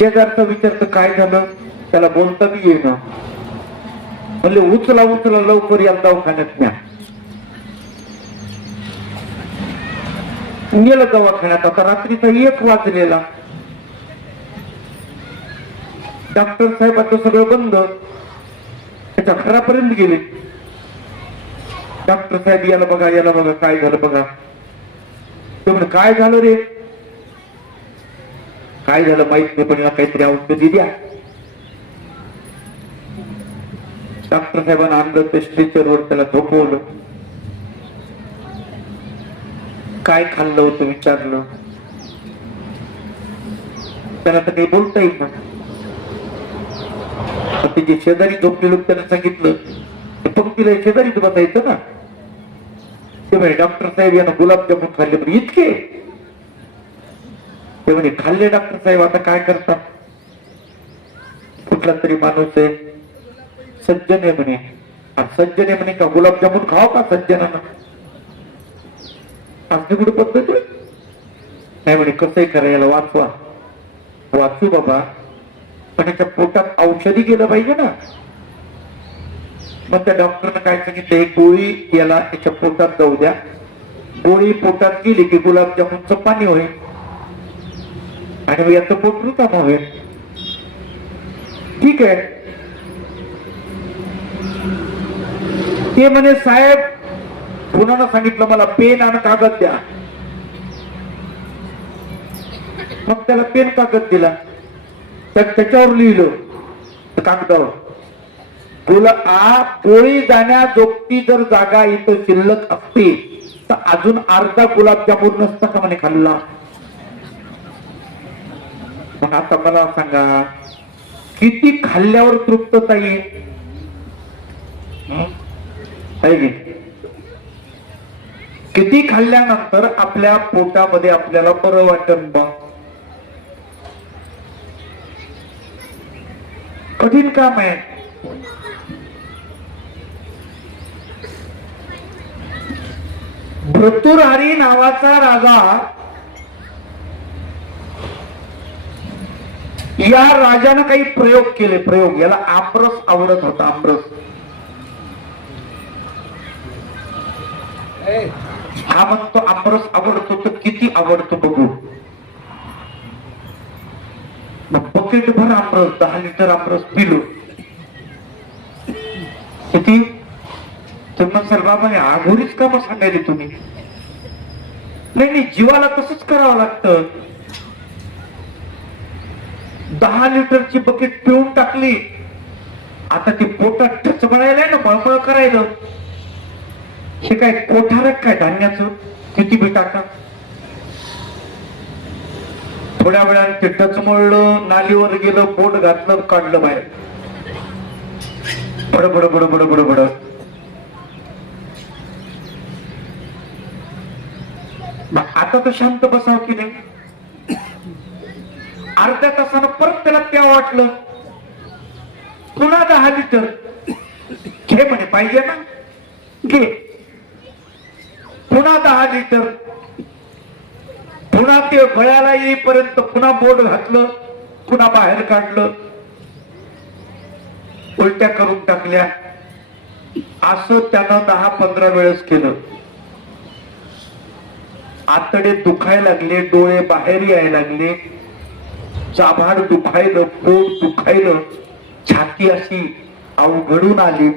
शेजारचा विचारतं काय झालं, त्याला बोलता बी येईना. म्हणले उचला उचला लवकर या दवाखान्यात न्या. गेलं दवाखान्यात. आता रात्रीचा 1 वाजलेला. डॉक्टर साहेबांचं सगळं बंद. त्याच्या घरापर्यंत गेले. डॉक्टर साहेब याला बघा काय झालं बघा. तो म्हणे काय झालं रे. काय झालं माहित नाही पण काहीतरी औषधी द्या. डॉक्टर साहेबांना आणलं ते स्ट्रेचरवर त्याला झोपवलं. काय खाल्लं होतं विचारलं. त्याला तर काही बोलता येईल ना. त्याचे शेजारी झोपलेलो त्याला सांगितलं पंक्तीला शेजारीच बसायचं ना. ते म्हणे डॉक्टर साहेब यांना गुलाबजामुन खाल्ले. पण इतके. ते म्हणे खाल्ले डॉक्टर साहेब आता काय करतात. कुठला तरी माणूस आहे सज्जन आहे म्हणे. सज्जन आहे म्हणे का गुलाबजामुन खाव का सज्जनानं. असली कुठे पद्धत नाही म्हणे. कसंही करा याला वाचवा. वाचू बाबा पण याच्या पोटात औषधी गेलं पाहिजे ना. मग त्या डॉक्टरनं काय सांगितलं एक गोळी याला त्याच्या पोटात जाऊ द्या. गोळी पोटात गेली की गुलाबजामुनचं पाणी होईल आणि मग याचं पोट रिकाम होईल. ठीक आहे. ते म्हणे साहेब पुन्हा सांगितलं मला पेन आणि कागद द्या. मग त्याला पेन कागद दिला. त्याच्यावर लिहिलं कागदावर गोळी जाण्याजोगती जर जागा इथं शिल्लक असते तर अजून अर्धा गुलाबजामुन नसता का म्हणे खाल्ला. मग आता मला सांगा किती खाल्ल्यावर तृप्तता येईल. किती खाल्ल्यानंतर आपल्या पोटामध्ये आपल्याला बरं वाटत. कठीण काम आहे. भर्तृहरी नावाचा राजा, या राजानं काही प्रयोग केले. प्रयोग याला आमरस आवडत होता. आमरस हा म्हणतो आमरस आवडतो तर किती आवडतो बघू. बकेट भर आमरस 10 लिटर आमरस पिलो. किती तुम्ही सर्वांनी आघोरीच का मग सांगायले तुम्ही. नाही जीवाला तसंच करावं लागतं. 10 लिटरची बकेट पिऊन टाकली. आता ते पोटात ठचबळायला ना मळमळ करायला. हे काय कोठारक काय धान्याचं किती बी टाका. थोड्या वेळाने ते टचमळलं नालीवर गेलं बोट घातलं काढलं बाहेर. बडबड बडबड बडबड. आता तर शांत बसाव की नाही. अर्ध्या तासानं परत त्याला प्या वाटलं. पुन्हा 10 लिटर घे म्हणे पाहिजे ना घे. पुन्हा 10 लिटर. पुन्हा ते गळ्याला येईपर्यंत पुन्हा बोट घातलं पुन्हा बाहेर काढलं. उलट्या करून टाकल्या. असं त्यानं 10-15 वेळेस केलं. आतडे दुखायला लागले. डोळे बाहेर यायला लागले. चाभाड दुखायलं. पोट दुखायलं. छाती अशी अवघडून आली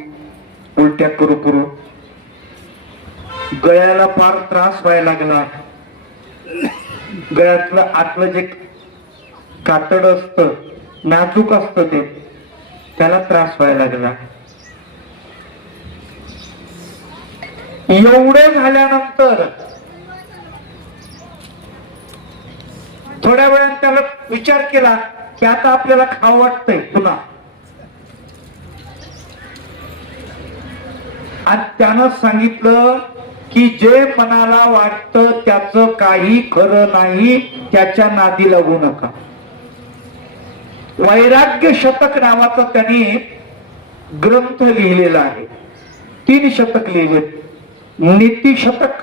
उलट्या करू करू. गळ्याला फार त्रास व्हायला लागला. गळ्यातलं आतलं जे कातड असतं नाजूक असतं ते त्याला त्रास व्हायला लागला. एवढे झाल्यानंतर थोड्या वेळाने त्याला विचार केला की आता आपल्याला खावं वाटतंय पुन्हा. आणि त्यानं सांगितलं की जे मनाला वाटतं त्याचं काही खरं नाही. त्याच्या नादी लागू नका. वैराग्य शतक नावाचा त्यांनी ग्रंथ लिहिलेला आहे. 3 शतक लिहिले. नीती शतक,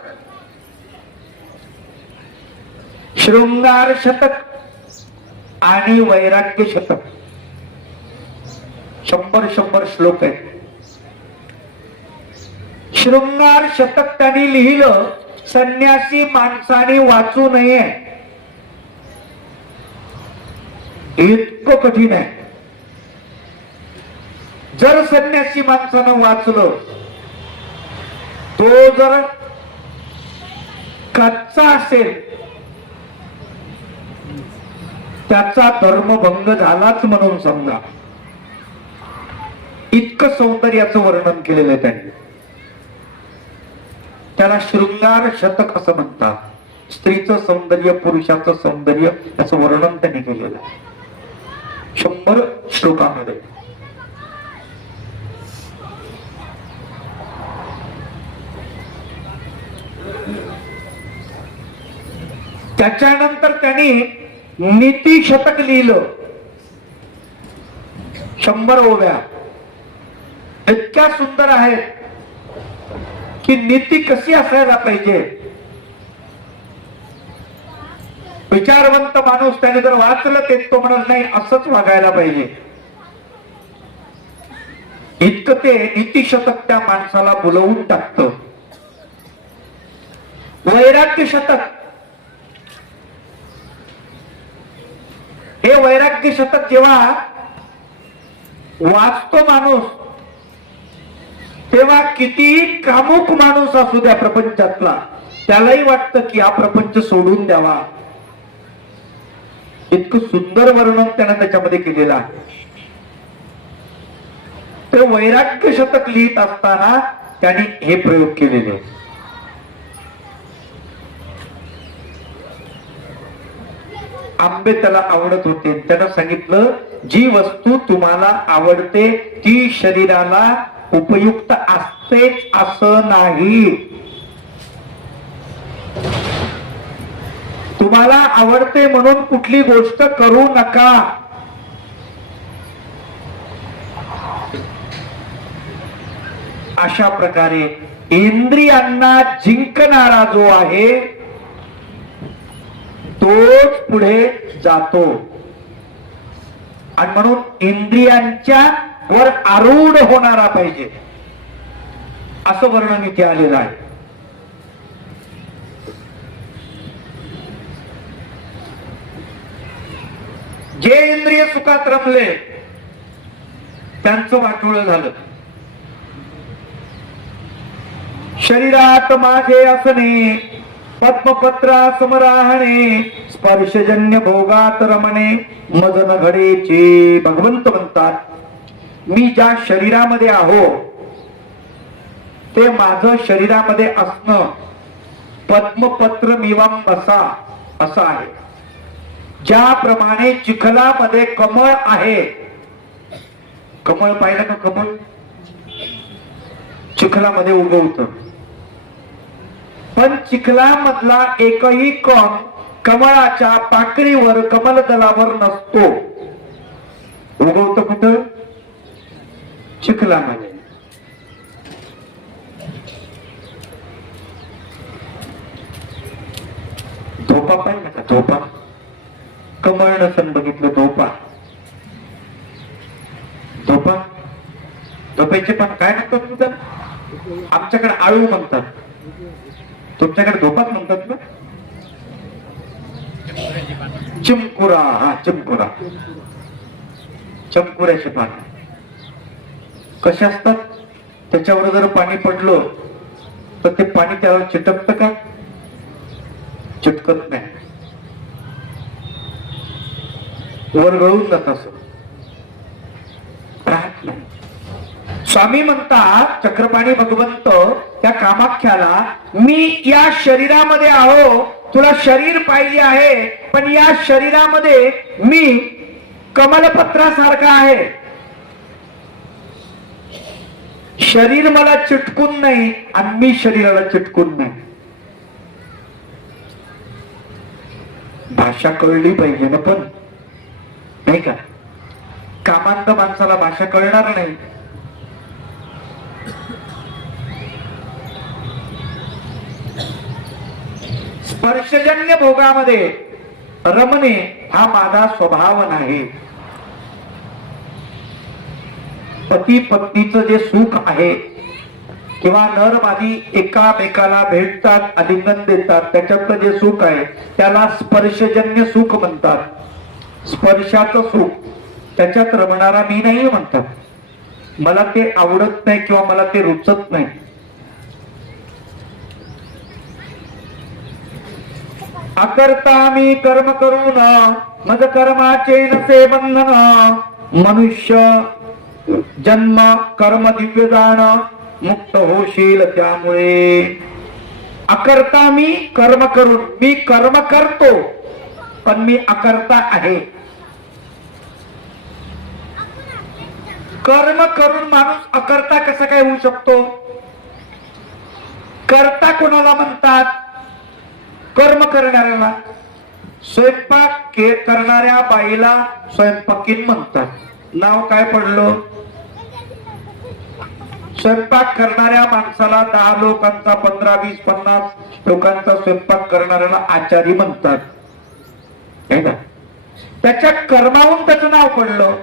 शृंगार शतक आणि वैराग्य शतक 100 श्लोक आहेत. शृंगार शतक त्यांनी लिहिलं, संन्यासी माणसाने वाचू नये, इतकं कठीण आहे. जर संन्यासी माणसानं वाचलं, तो जर कच्चा असेल, त्याचा धर्मभंग झालाच म्हणून समजा. इतकं सौंदर्याचं वर्णन केलेलं आहे त्यांनी. त्याला शृंगार शतक असं म्हणतात. स्त्रीचं सौंदर्य, पुरुषाचं सौंदर्य याचं वर्णन त्यांनी केलेलं आहे 100 श्लोकामध्ये. त्याच्यानंतर त्यांनी नीती शतक लिहिलं 100 ओव्या. इतक्या सुंदर आहेत की नीती कशी असायला पाहिजे. विचारवंत माणूस त्याने जर वाचलं ते तो म्हणत नाही असंच वागायला पाहिजे. इतकं ते नीती शतक त्या माणसाला बोलवून टाकतं. वैराग्य शतक, हे वैराग्य शतक जेव्हा वाचतो माणूस, तेव्हा कितीही कामुक माणूस असू द्या प्रपंचातला, त्यालाही वाटतं की हा प्रपंच सोडून द्यावा. इतकं सुंदर वर्णन त्यानं त्याच्यामध्ये केलेलं आहे. ते वैराग्य शतक लिहित असताना त्यांनी हे प्रयोग केलेले. आंबे त्याला आवडत होते. त्यानं सांगितलं, जी वस्तू तुम्हाला आवडते ती शरीराला उपयुक्त असतेच असं नाही. तुम्हाला आवडते म्हणून कुठली गोष्ट करू नका. अशा प्रकारे इंद्रियांना जिंकणारा जो आहे तोच पुढे जातो. आणि म्हणून इंद्रियांच्या वर आरूढ होणारा पाहिजे असं वर्णन इथे आलेलं आहे. जे इंद्रिय सुखात रमले त्यांचं वाटोळं झालं. शरीरात माझे असणे, पद्मपत्रा समराहणे, स्पर्शजन्य भोगात रमणे, मजन घडेचे. भगवंत म्हणतात, मी ज्या शरीरामध्ये आहो ते माझं शरीरामध्ये असणं पद्मपत्र मिवम बसा असं आहे. ज्याप्रमाणे चिखलामध्ये कमळ आहे, कमळ पाहिलं का? कमळ चिखलामध्ये उगवतं, पण चिखलामधला एकही कण कमळाच्या पाकळीवर, कमलदलावर नसतो. उगवतं कुठं? चिखलामध्ये. धोपा पाहिजे का? धोपा कमळ नसन बघितलं. धोपा, धोपा, धोप्याचे पण काय म्हणतात तुझं? आमच्याकडे आळू म्हणतात, तुमच्याकडे धोपाच म्हणतात ना? चिमकुरा. हा, चिमकुरा. चमकुऱ्याचे पान कसे असतात? त्याच्यावर जर पाणी पडलं तर ते पाणी त्यावर चिटकतं का? चिटकत नाही, वर गळून जात असं राहत नाही. स्वामी म्हणतात, चक्रपाणी भगवंत त्या कामाख्याला, मी या शरीरामध्ये आहो, तुला शरीर पाहिजे आहे, पण या शरीरामध्ये मी कमलपत्रासारखा आहे. शरीर मला चिटकून नाही आणि मी शरीराला चिटकून नाही. भाषा कळली पाहिजे ना, पण नाही का? कामांत माणसाला भाषा कळणार नाही. स्पर्शजन्य भोगामध्ये रमणे हा माझा स्वभाव नाही. पती पत्नीचं जे सुख आहे किंवा नर मादी एकामेकाला भेटतात, आलिंगन देतात, त्याच्यातलं जे सुख आहे त्याला स्पर्शजन्य सुख म्हणतात. स्पर्शाचं सुख त्याच्यात रमणारा मी नाही म्हणतात. मला ते आवडत नाही किंवा मला ते रुचत नाही. अकर्ता मी कर्म करून मज कर्माचे नसे बंधन. मनुष्य जन्म कर्म दिव्यदान मुक्त होशील त्यामुळे. अकर्ता मी कर्म करून, मी कर्म करतो पण मी अकर्ता आहे. कर्म करून माणूस अकर्ता कसा काय होऊ शकतो? कर्ता कोणाला म्हणतात? कर्म करणाऱ्याला. स्वयंपाक करणाऱ्या बाईला स्वयंपाकीन म्हणतात. नाव काय पडलं? स्वयंपाक करणाऱ्या माणसाला 10 लोकांचा, 15, 20, 50 लोकांचा स्वयंपाक करणाऱ्याला आचारी म्हणतात. त्याच्या कर्मावून त्याचं नाव पडलं,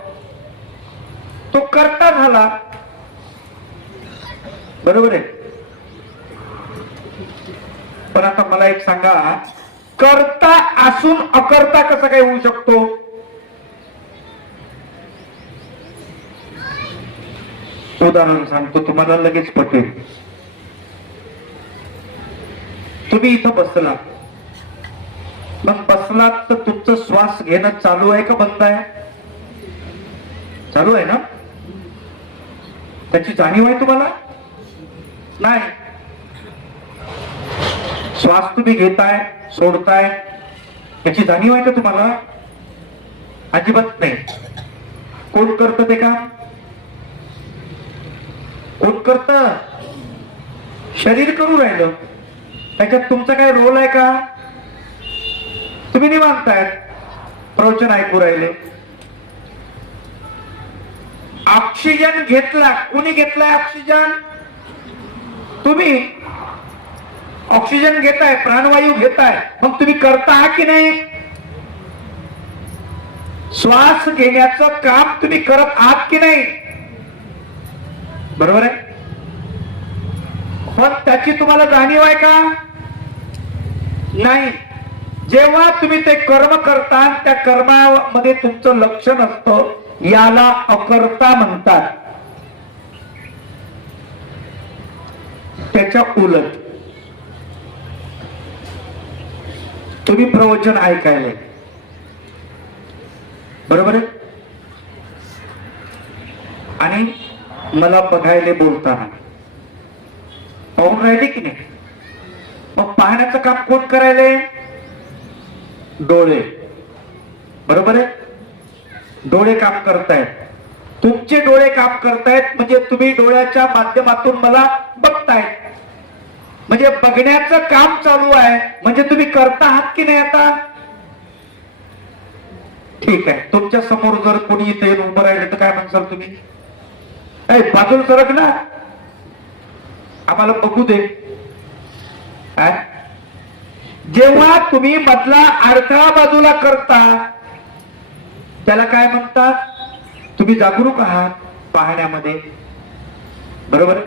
तो कर्ता झाला. बरोबर आहे. पण आता मला एक सांगा, कर्ता असून अकर्ता कसा काय होऊ शकतो? उदाहरण सांगतो, तुम्हाला लगेच पटेल. तुम्ही इथं बसला, मग बसलात तर तुमचं श्वास घेणं चालू आहे का बंद आहे? चालू आहे ना? त्याची जाणीव आहे तुम्हाला? नाही. श्वास तुम्ही घेताय, सोडताय, याची जाणीव आहे का तुम्हाला? अजिबात नाही. कोण करतं ते काम? कोण करत? शरीर करू राहिलं. त्याच्यात तुमचा काय रोल आहे का? तुम्ही निवांतायत, प्रवचन ऐकू राहिले. ऑक्सिजन घेतला, कुणी घेतलाय ऑक्सिजन? तुम्ही ऑक्सिजन घेताय, प्राणवायू घेताय, मग तुम्ही करता आहात की नाही? श्वास घेण्याचं काम तुम्ही करत आहात की नाही? बरोबर आहे. पण त्याची तुम्हाला जाणीव आहे का? नाही. जेव्हा तुम्ही ते कर्म करता, त्या कर्मामध्ये तुमचं लक्ष नसतं, याला अकर्ता म्हणतात. त्याच्या उलट तुम्ही प्रवचन ऐकायला, बरोबर आहे, आणि मला बघायला बोलताना पाहून राहिले की नाही? मग पाहण्याचं काम कोण करायले? डोळे. बरोबर आहे. डोळे काम करतायत. तुमचे डोळे काम करतायत म्हणजे तुम्ही डोळ्याच्या माध्यमातून मला बघतायत, म्हणजे बघण्याचं काम चालू आहे. म्हणजे तुम्ही करता आहात की नाही? आता ठीक आहे. तुमच्या समोर जर कोणी इथे उभं राहिलं तर काय म्हणसाल तुम्ही? बाजूला सरक ना, आम्हाला बघू दे. जेव्हा तुम्ही मधला अडथळा बाजूला करता त्याला काय म्हणतात? तुम्ही जागरूक आहात पाहण्यामध्ये. बरोबर.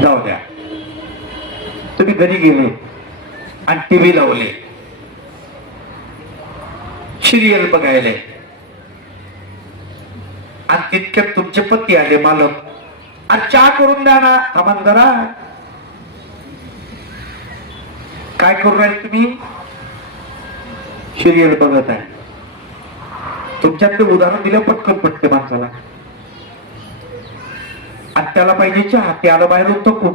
जाऊ द्या, तुम्ही घरी गेले आणि टीव्ही लावले, सिरियल बघायला, आणि तितक्यात तुमचे पती आले, मालक, आणि चहा करून द्या ना. थांबा जरा, काय करू राहिले तुम्ही? सिरियल बघत आहे. तुमच्यात ते उदाहरण दिलं पटकन पटते माणसाला. आणि त्याला पाहिजे चहा. ते आलं बाहेर थकून,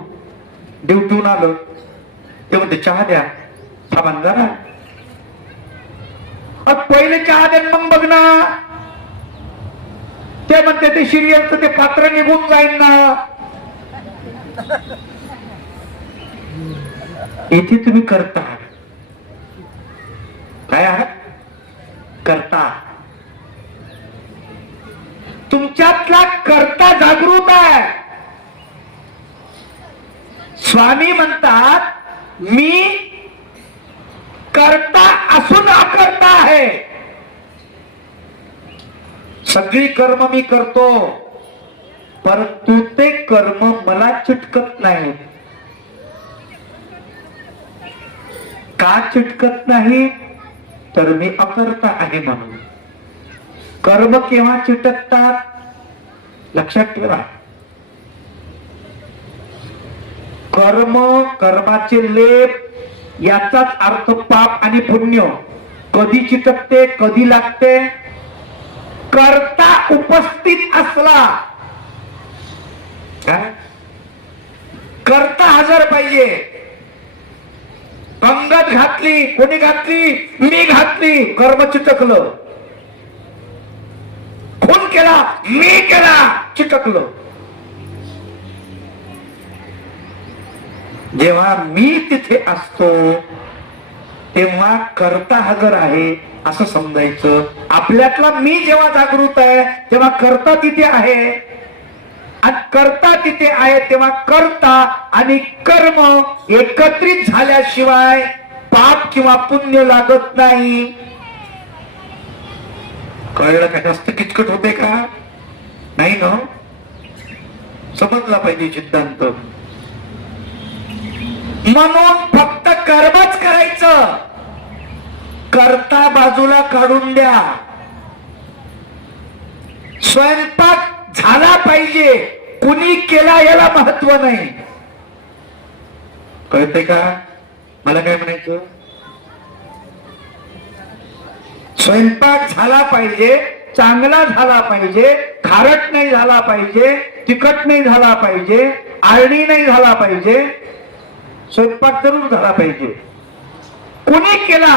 ड्युटीहून आलं, ते म्हणते चहा द्या. थांबा जरा, पहिले चहा द्या मग बघ ना. ते म्हणते ते सिरियलचं ते पात्र निघून जाईल ना. इथे तुम्ही करता काय आहात? करता. तुमच्यातला कर्ता जागृत आहे. स्वामी म्हणतात मी करता असून अकर्ता आहे. सगळी कर्म मी करतो, परंतु ते कर्म मला चिटकत नाही. का चिटकत नाही? तर मी अकर्ता आहे म्हणून. कर्म केव्हा चिटकतात? लक्षात ठेवा. कर्माचे लेप याचाच अर्थ पाप आणि पुण्य. कधी चिटकते, कधी लागते? कर्ता उपस्थित असला. काय? कर्ता हजर पाहिजे. पंगत घातली, कोणी घातली? मी घातली, कर्म चिटकलं. खून केला, मी केला, चिटकलं. जेव्हा मी तिथे असतो तेव्हा कर्ता हजर आहे असं समजायचं. आपल्यातला मी जेव्हा जागृत आहे तेव्हा कर्ता तिथे आहे, आणि कर्ता तिथे आहे तेव्हा कर्ता आणि कर्म एकत्रित झाल्याशिवाय पाप किंवा पुण्य लागत नाही. कळलं का? जास्त किचकट होते का? नाही ना? समजला पाहिजे सिद्धांत. म्हणून फक्त कर्मच करायचं, कर्ता बाजूला काढून द्या. स्वयंपाक झाला पाहिजे, कुणी केला याला महत्व नाही. कळते का मला काय म्हणायचं? स्वयंपाक झाला पाहिजे, चांगला झाला पाहिजे, खारट नाही झाला पाहिजे, तिखट नाही झाला पाहिजे, आळणी नाही झाला पाहिजे, स्वयंपाक जरूर झाला पाहिजे. कुणी केला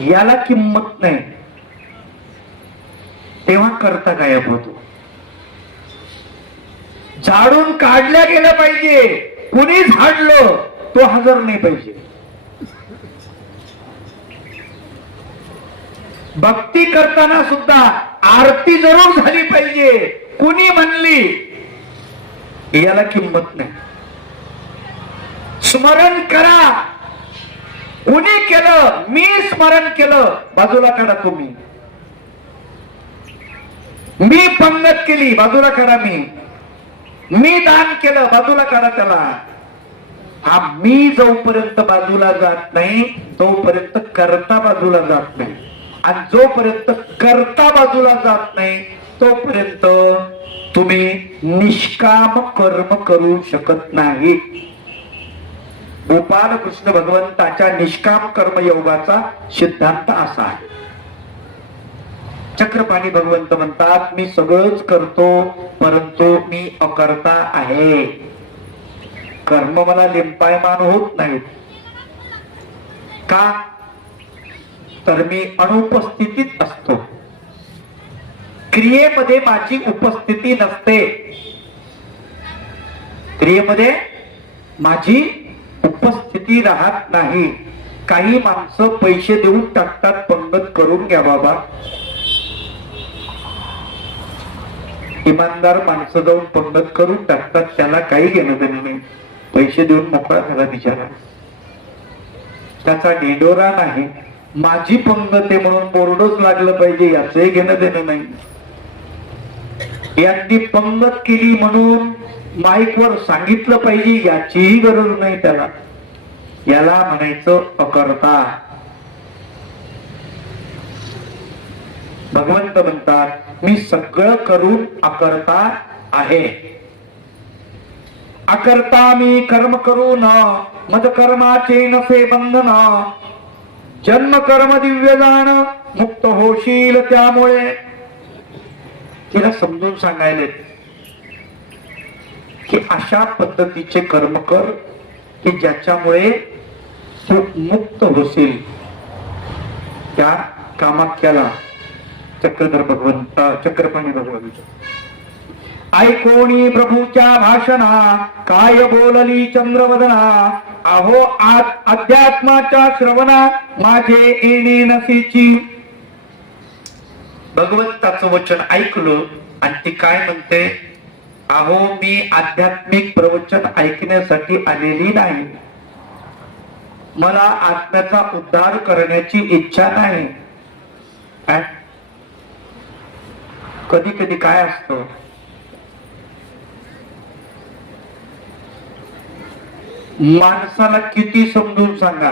याला किंमत नाही, तेव्हा कर्ता गायब होतो. झाडून काढल्या गेलं पाहिजे, कुणी झाडलं तो हजर नाही पाहिजे. भक्ती करताना सुद्धा आरती जरूर झाली पाहिजे, कुणी म्हणली याला किंमत नाही. स्मरण करा, कुणी केलं? मी स्मरण केलं, बाजूला काढा तुम्ही. मी पंगत केली, बाजूला काढा. मी दान केलं, बाजूला काढा त्याला. हा मी जोपर्यंत बाजूला जात नाही तोपर्यंत कर्ता बाजूला जात नाही, आणि जोपर्यंत कर्ता बाजूला जात नाही तोपर्यंत तुम्ही निष्काम कर्म करू शकत नाही. गोपाल कृष्ण भगवंताच्या निष्काम कर्मयोगाचा सिद्धांत असा आहे. चक्रपाणी भगवंत म्हणतात, मी सगळंच करतो परंतु मी अकर्ता आहे. कर्म मला लिंपायमान होत नाहीत. का? तर मी अनुपस्थितीत असतो. क्रियेमध्ये माझी उपस्थिती नसते. क्रियेमध्ये माझी उपस्थिती राहत नाही. काही माणसं पैसे देऊन टाकतात, पंगत करून घ्या बाबा. इमानदार माणसं जाऊन पंगत करून टाकतात, त्याला काही घेणं देणं नाही. पैसे देऊन मोकळा झाला बिचारा, त्याचा ढिंडोरा नाही. माझी पंगत आहे म्हणून बोर्डच लागलं पाहिजे याचंही घेणं देणं नाही. यांनी पंगत केली म्हणून माईक वर सांगितलं पाहिजे याचीही गरज नाही त्याला. याला म्हणायचं अकर्ता. भगवंत म्हणतात, मी सगळं करून अकर्ता आहे. अकर्ता मी कर्म करून मद कर्माचे नसे बंधन. जन्म कर्म दिव्य जाण मुक्त होशील त्यामुळे. तिला समजून सांगायले की अशा पद्धतीचे कर्म कर की ज्याच्यामुळे तू मुक्त होशील. त्या कामाख्याला चक्रधर भगवंता चक्रपाणी भगवंत ऐकोणी प्रभूच्या भाषणा काय बोलली चंद्रवदना. अहो अध्यात्माच्या श्रवणा माझे येणे नसेची. भगवंताचं वचन ऐकलं आणि ती काय म्हणते, अहो मी आध्यात्मिक प्रवचन ऐकण्यासाठी आलेली नाही. मला आत्म्याचा उद्धार करण्याची इच्छा नाही. कधी कधी काय असतं, माणसाला किती समजून सांगा,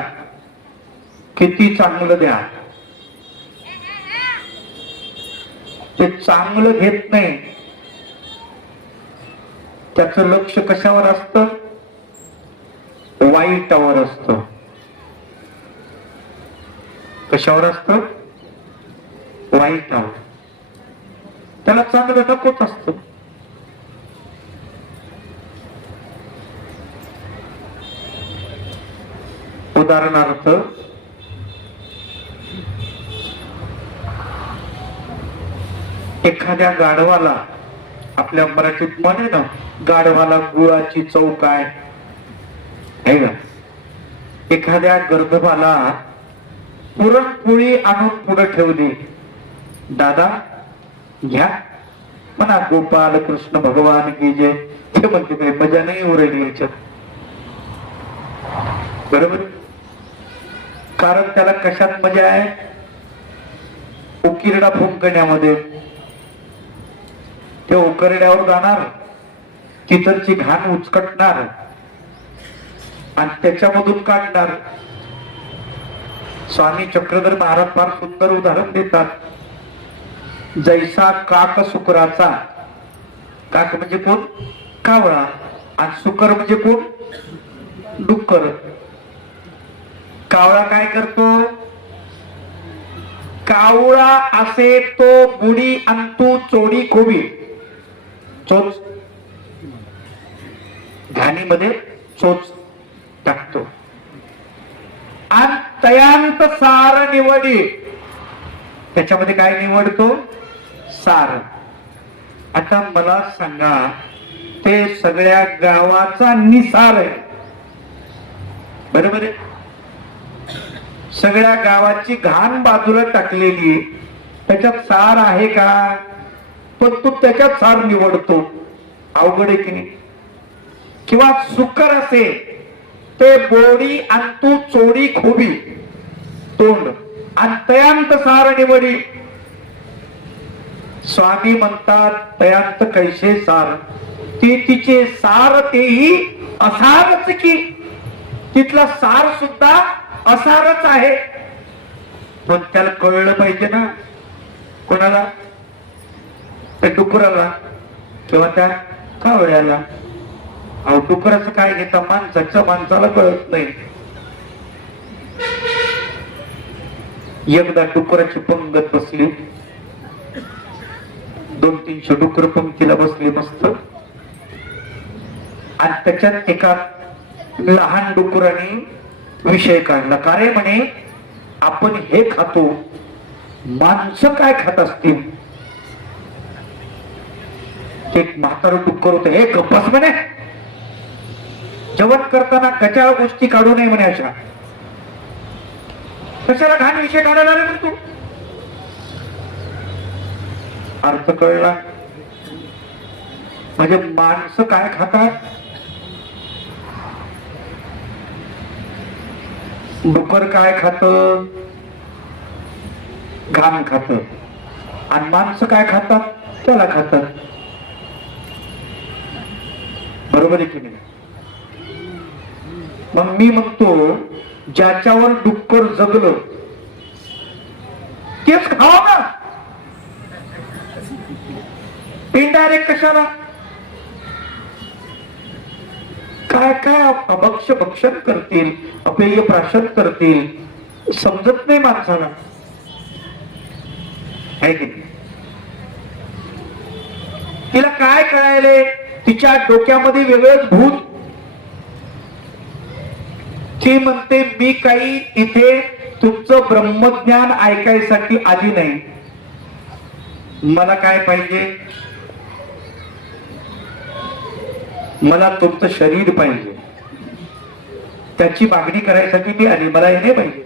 किती चांगलं द्या, ते चांगलं घेत नाही. त्याचं लक्ष कशावर असतं? वाईटावर असतं. कशावर असतं? वाईटावर. त्याला चांगलं नकोच असतं. उदाहरणार्थ, एखाद्या गाढवाला, आपल्या मराठीत म्हणे ना, गाढवाला गुळाची चव काय आहे का? एखाद्या गर्दभाला पुरणपोळी आणून पुढे ठेवली, दादा घ्या म्हणा, गोपाल कृष्ण भगवान की जय. ते म्हणते काही मजा नाही उरली याच्यात, बरोबर? कारण त्याला कशात मजा आहे? उकिरडा फुंकण्यामध्ये. ते उकरड्यावर जाणार, तिथलची घाण उचकटणार आणि त्याच्यामधून काढणार. स्वामी चक्रधर महाराज फार सुंदर उदाहरण देतात. जैसा काक सुकराचा, काक म्हणजे कोण? कावळा. आणि सुकर म्हणजे कोण? डुक्कर. कावळा काय करतो? कावळा असे तो बुडी अंतू चोडी खोबी, चोच घाणीमध्ये चोच टाकतो आणि तयांत सार निवडी. त्याच्यामध्ये काय निवडतो? सार. आता मला सांगा, ते सगळ्या गावाचा निसार आहे, बरोबर आहे? सगळ्या गावाची घाण बाजूला टाकलेली, त्याच्यात सार आहे का? पण तो त्याच्यात सार निवडतो. अवघड आहे की नाही? किंवा सुकर असे, ते बोडी अंतू चोडी खोबी, तोंड आणि तयांत सार निवडी. स्वामी म्हणतात तयांत कैसे सार, ते तिचे सार तेही असारच की. तिथला सार सुद्धा असारच आहे. पण त्याला कळलं पाहिजे ना. कोणाला? त्या डुकराला किंवा त्या कावळ्याला. अहो, डुकराचं काय घेता? माणसाला कळत नाही. एकदा डुकराची पंगत बसली, 200-300 डुकर पंक्तीला बसली मस्त. आणि त्याच्यात एका लहान डुकराने विषय काढला. का रे म्हणे, आपण हे खातो, माणसं काय खात असतील? एक म्हातारं डुक्कर होतं. हे गप्पच म्हणे, जेवण करताना कचाळ गोष्टी काढू नये म्हणे. अशा कशाला घाण विषय काढायला आले म्हणे तू? अर्थ कळला? म्हणजे माणसं काय खातात? डुकर काय खात? घाण खात. आणि माणसं काय खातात? त्याला खातात. बरोबर आहे की नाही? मग मी म्हणतो, ज्याच्यावर डुक्कर जगलं तेच खावा ना. इनडायरेक्ट कशाला? काय काय अभक्ष भक्षण करतील, अपेय प्राशन करतील, समजत नाही माणसाला, आहे की नाही? तिला काय कळायले? तिच्या डोक्यामध्ये वेगळंच भूत. ती म्हणते, मी काही इथे तुमचं ब्रह्मज्ञान ऐकायसाठी आली नाही. मला काय पाहिजे? मला तुमचं शरीर पाहिजे. त्याची मागणी करायसाठी मी आली. मला हे नाही पाहिजे.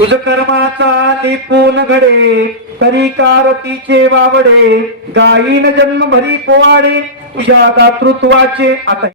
तुझ कर्माचा निपुण घडे तरी कारतीचे वावडे गायीन जन्म भरी पोवाडे तुझ्या दातृत्वाचे आता